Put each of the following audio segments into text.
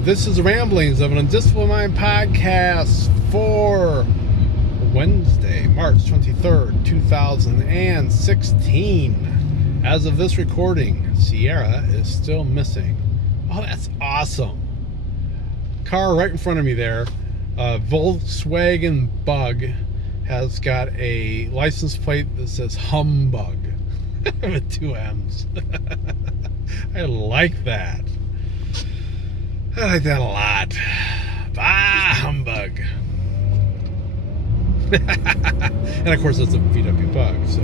This is the Ramblings of an Undisciplined Mind podcast for Wednesday, March 23rd, 2016. As of this recording, Sierra is still missing. Oh, that's awesome. Car right in front of me there, Volkswagen Bug, has got a license plate that says Humbug with two M's. I like that. I like that a lot. Ah, humbug. And of course, it's a VW Bug, so,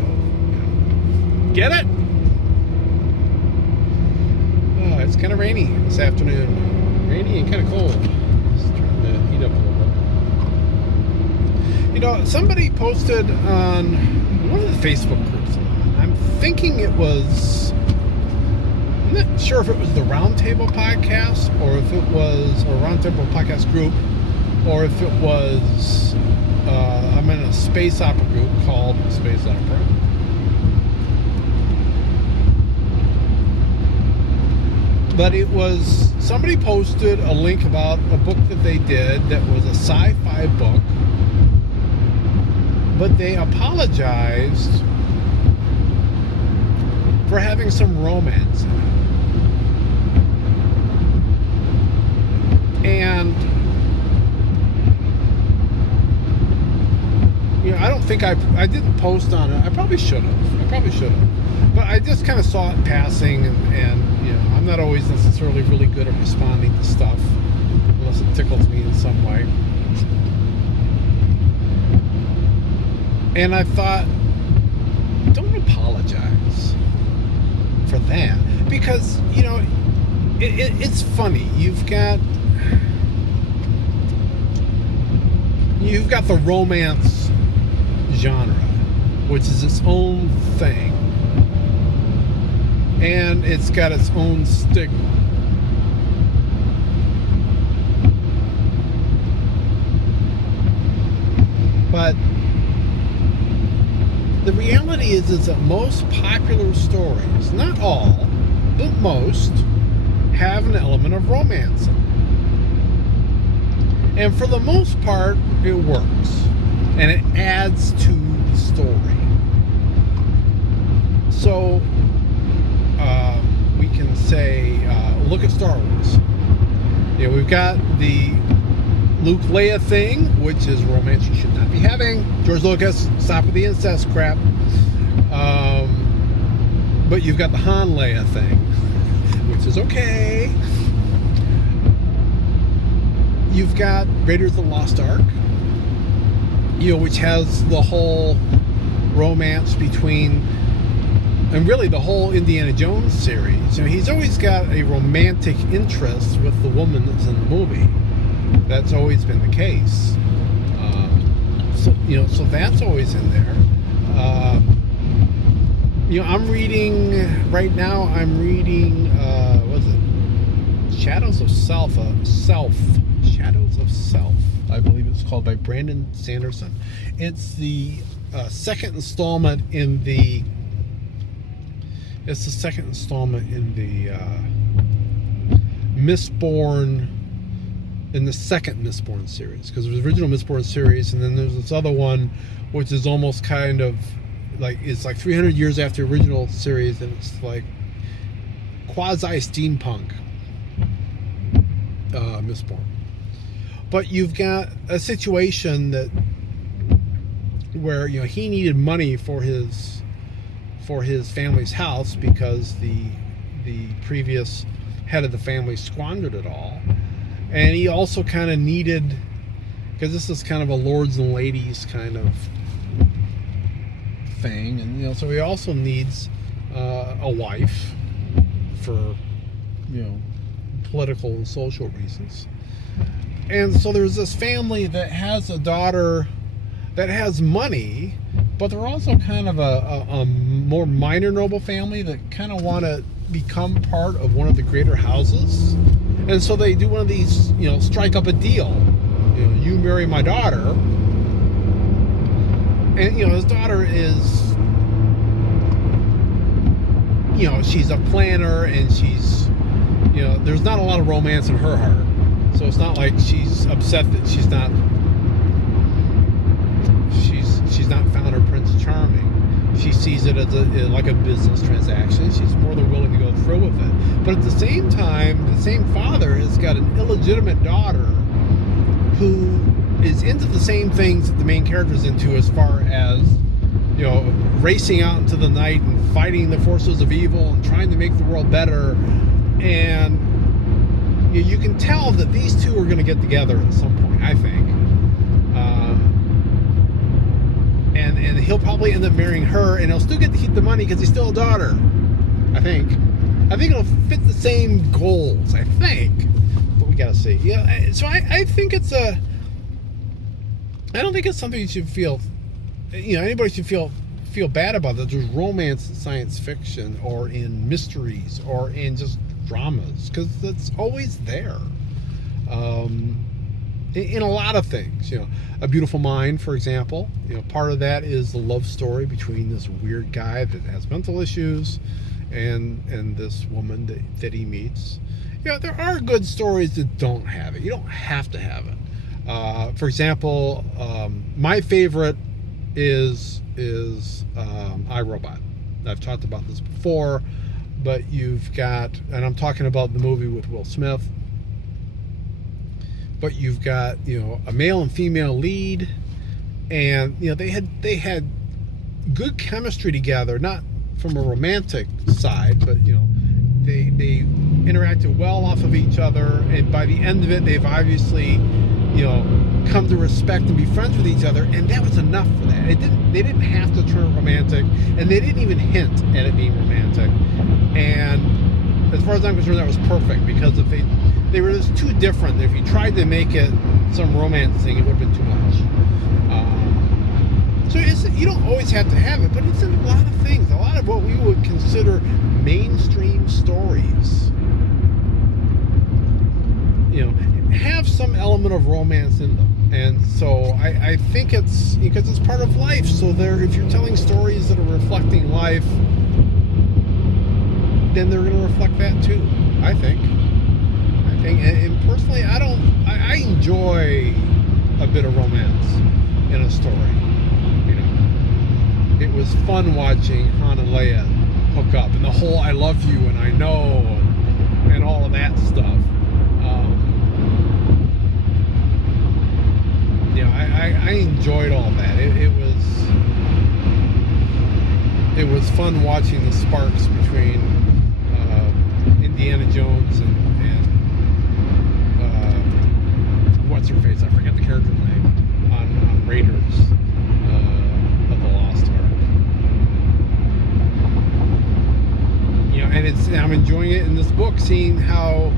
get it? Oh, it's kind of rainy this afternoon. Rainy and kind of cold. Just trying to heat up a little bit. Somebody posted on one of the Facebook groups. I'm thinking it was... I'm not sure if it was the Roundtable podcast or if it was a Roundtable podcast group or if it was I'm in a space opera group called Space Opera. But it was, somebody posted a link about a book that they did that was a sci-fi book, but they apologized for having some romance in it. And I don't think I didn't post on it. I probably should have. But I just kind of saw it passing, and I'm not always necessarily really good at responding to stuff unless it tickles me in some way. And I thought, don't apologize for that, because it's funny. You've got the romance genre, which is its own thing, and it's got its own stigma. But the reality is that most popular stories, not all, but most, have an element of romance in them. And for the most part, it works. And it adds to the story. So, we can say, look at Star Wars. We've got the Luke Leia thing, which is romance you should not be having. George Lucas, stop with the incest crap. But you've got the Han Leia thing, which is okay. You've got Raiders of the Lost Ark, which has the whole romance between, and really the whole Indiana Jones series. He's always got a romantic interest with the woman that's in the movie. That's always been the case. So that's always in there. I'm reading right now. What is it? Shadows of Self. Shadows of Self, I believe it's called, by Brandon Sanderson. It's the second installment in the. It's the second installment in the Mistborn. In the second Mistborn series, because there's the original Mistborn series, and then there's this other one, which is almost kind of like, it's like 300 years after the original series, and it's like quasi steampunk Mistborn. But you've got a situation where he needed money for his family's house because the previous head of the family squandered it all, and he also kind of needed, because this is kind of a lords and ladies kind of thing, and so he also needs a wife for political and social reasons. And so there's this family that has a daughter that has money, but they're also kind of a more minor noble family that kind of want to become part of one of the greater houses. And so they do one of these, strike up a deal. You marry my daughter. And, his daughter is, she's a planner, and she's, there's not a lot of romance in her heart. So it's not like she's upset that she's not found her Prince Charming. She sees it as like a business transaction. She's more than willing to go through with it. But at the same time, the same father has got an illegitimate daughter who is into the same things that the main character is into, as far as, you know, racing out into the night and fighting the forces of evil and trying to make the world better. And you can tell that these two are going to get together at some point, I think. And he'll probably end up marrying her, and he'll still get to keep the money because he's still a daughter. I think it'll fit the same goals, I think. But we got to see. Yeah. So I think it's I don't think it's something you should feel, anybody should feel bad about that there's romance in science fiction or in mysteries or in just dramas, because that's always there. In a lot of things, A Beautiful Mind, for example, part of that is the love story between this weird guy that has mental issues and this woman that he meets. There are good stories that don't have it. You don't have to have it. For example, my favorite is iRobot. I've talked about this before, but you've got, and I'm talking about the movie with Will Smith, but you've got, a male and female lead, and they had good chemistry together, not from a romantic side, but they interacted well off of each other, and by the end of it, they've obviously come to respect and be friends with each other, and that was enough for that. They didn't have to turn romantic, and they didn't even hint at it being romantic. And as far as I'm concerned, that was perfect, because if they were just too different. If you tried to make it some romance thing, it would have been too much. So you don't always have to have it, but it's in a lot of things. A lot of what we would consider mainstream stories, have some element of romance in them. And so I think it's because it's part of life. So if you're telling stories that are reflecting life, then they're going to reflect that too, I think. And personally, I enjoy a bit of romance in a story. It was fun watching Han and Leia hook up, and the whole "I love you" and "I know" and all of that stuff. I enjoyed all that. It was fun watching the sparks between Indiana Jones and what's her face? I forget the character's name on Raiders of the Lost Ark. And I'm enjoying it in this book, seeing how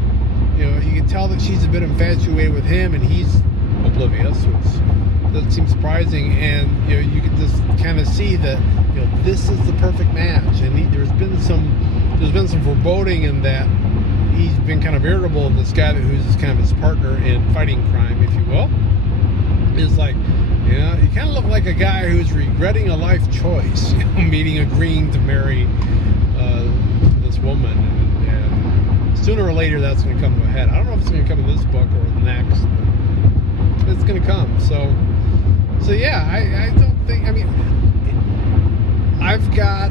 you can tell that she's a bit infatuated with him, and he's oblivious, which doesn't seem surprising. And you can just kind of see that this is the perfect match. And there's been some foreboding in that he's been kind of irritable, and this guy who's kind of his partner in fighting crime, if you will, is like, you kind of look like a guy who's regretting a life choice, agreeing to marry this woman, and sooner or later that's going to come to a head. I don't know if it's going to come in this book or the next, but it's going to come. So yeah, I don't think, I've got,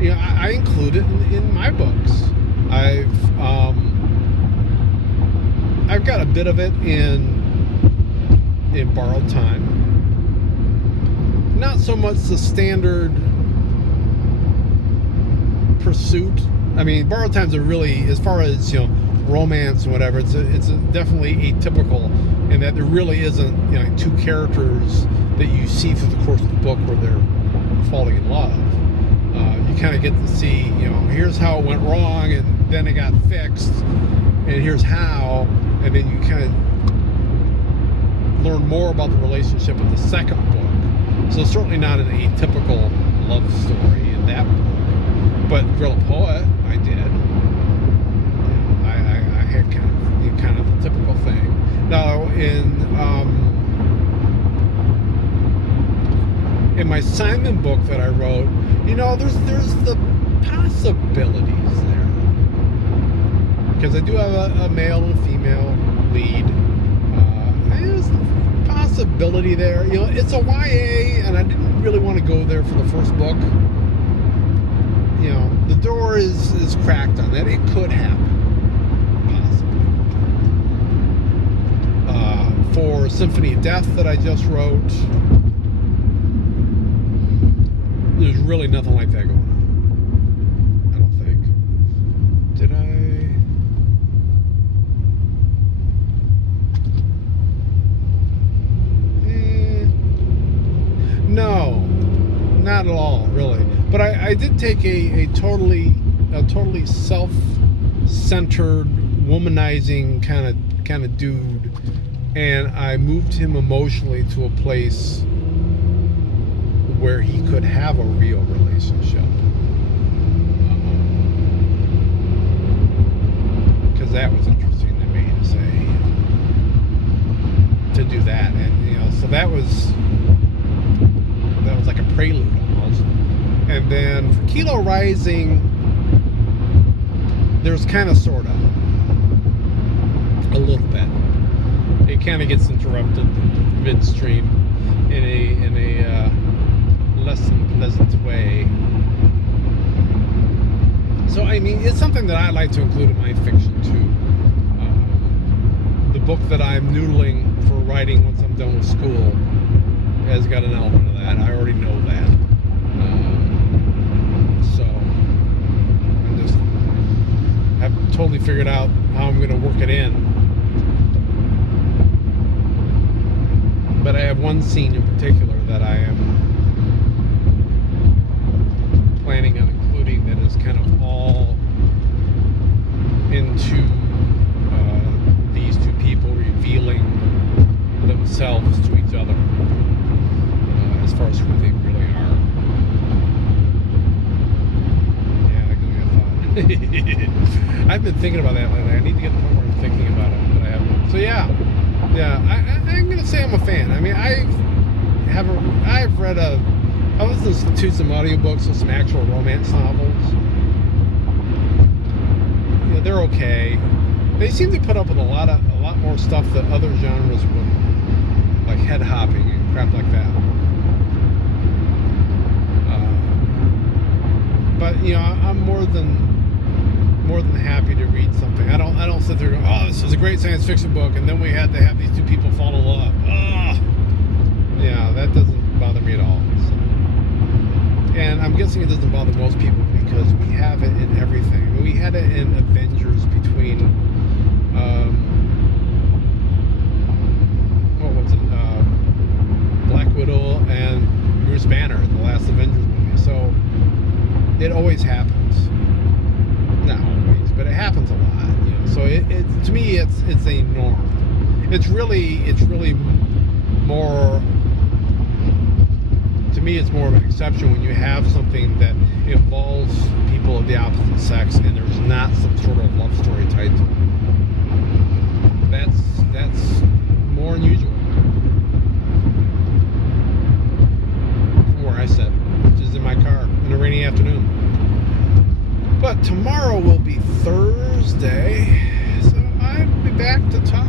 I include it in my books. I've got a bit of it in Borrowed Time. Not so much the standard pursuit. Borrowed Time's a really, as far as romance and whatever, it's definitely atypical in that there really isn't two characters that you see through the course of the book where they're falling in love. You kind of get to see, here's how it went wrong, and then it got fixed, and here's how, and then you kind of learn more about the relationship in the second book. So it's certainly not an atypical love story in that book. But Gorilla Poet, I did. I had kind of the typical thing. Now in my Simon book that I wrote, there's the possibilities there. because I do have a male and a female lead. There's a possibility there. You know, it's a YA, and I didn't really want to go there for the first book. You know, the door is cracked on that. It could happen, possibly. For Symphony of Death that I just wrote, there's really nothing like that going on. I don't think. Did I? No, not at all, really. But I did take a totally self-centered, womanizing kind of dude, and I moved him emotionally to a place where he could have a real relationship. Because that was interesting to me to say, to do that, and you know, so that was like a prelude almost. And then for Kilo Rising, there's kind of sort of a little bit. It kind of gets interrupted midstream in a less than pleasant way. So I mean, it's something that I like to include in my fiction too. The book that I'm noodling for writing once I'm done with school has got an element of that. I already know that. So I just haven't totally figured out how I'm going to work it in. But I have one scene in particular that I am planning on including that is kind of all into these two people revealing themselves to each other. As far as who they really are. Yeah, that gives me a thought. I've been thinking about that lately. I need to get to the point where I'm thinking about it, but I haven't. So yeah, I'm gonna say I'm a fan. I mean, I've listened to some audiobooks of some actual romance novels. You know, they're okay. They seem to put up with a lot more stuff that other genres wouldn't, like head hopping and crap like that. But you know, I'm more than happy to read something. I don't sit there and go, oh, this is a great science fiction book, and then we had to have these two people fall in love. Ugh. Yeah, that doesn't bother me at all. So. And I'm guessing it doesn't bother most people because we have it in everything. I mean, we had it in Avengers between what was it? Black Widow and Bruce Banner in the last Avengers movie. So it always happens. Not always, but it happens a lot. You know? So it to me it's a norm. It's really more, to me it's more of an exception when you have something that involves people of the opposite sex and there's not some sort of love story tied to it. That's more unusual. From where I sit, which is in my car in a rainy afternoon. But tomorrow will be Thursday, so I'll be back to talk